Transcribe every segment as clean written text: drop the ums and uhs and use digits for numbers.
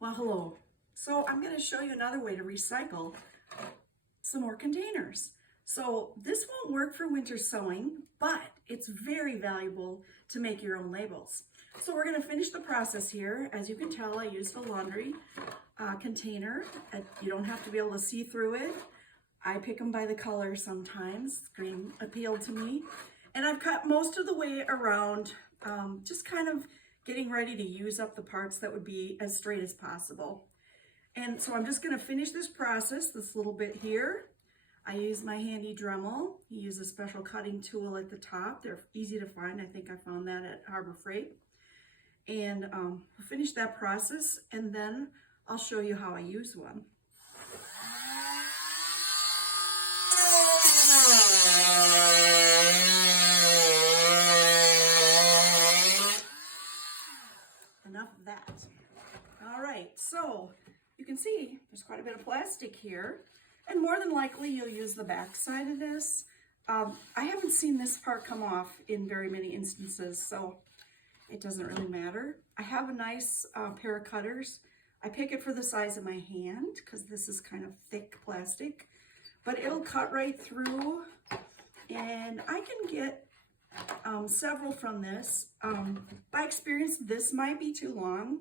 Well, hello. So I'm going to show you another way to recycle some more containers. So this won't work for winter sewing, but it's very valuable to make your own labels. So we're going to finish the process here. As you can tell, I used a laundry container. You don't have to be able to see through it. I pick them by the color sometimes. Green appealed to me. And I've cut most of the way around, just kind of getting ready to use up the parts that would be as straight as possible. And so I'm just going to finish this process, this little bit here. I use my handy Dremel. You use a special cutting tool at the top. They're easy to find. I think I found that at Harbor Freight. And I'll finish that process, and then I'll show you how I use one. Enough of that. All right, so you can see there's quite a bit of plastic here, and more than likely you'll use the back side of this. I haven't seen this part come off in very many instances, so it doesn't really matter. I have a nice pair of cutters. I pick it for the size of my hand because this is kind of thick plastic, but it'll cut right through, and I can get several from this. By experience, this might be too long,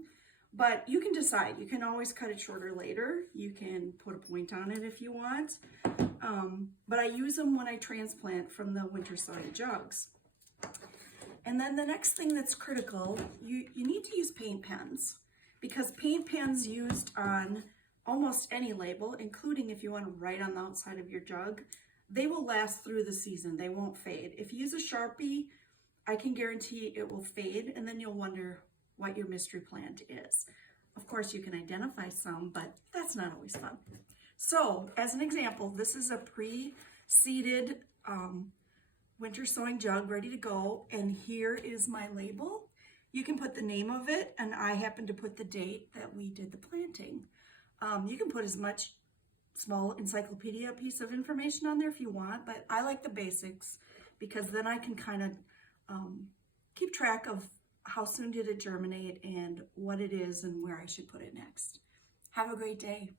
but you can decide. You can always cut it shorter later. You can put a point on it if you want. But I use them when I transplant from the winter sewing jugs. And then the next thing that's critical, you need to use paint pens, because paint pens used on almost any label, including if you want to write on the outside of your jug, they will last through the season. They won't fade. If you use a Sharpie, I can guarantee it will fade, and then you'll wonder what your mystery plant is. Of course, you can identify some, but that's not always fun. So, as an example, this is a pre-seeded winter sewing jug ready to go, and here is my label. You can put the name of it, and I happen to put the date that we did the planting. You can put as much small encyclopedia piece of information on there if you want, but I like the basics because then I can kind of keep track of how soon did it germinate and what it is and where I should put it next. Have a great day.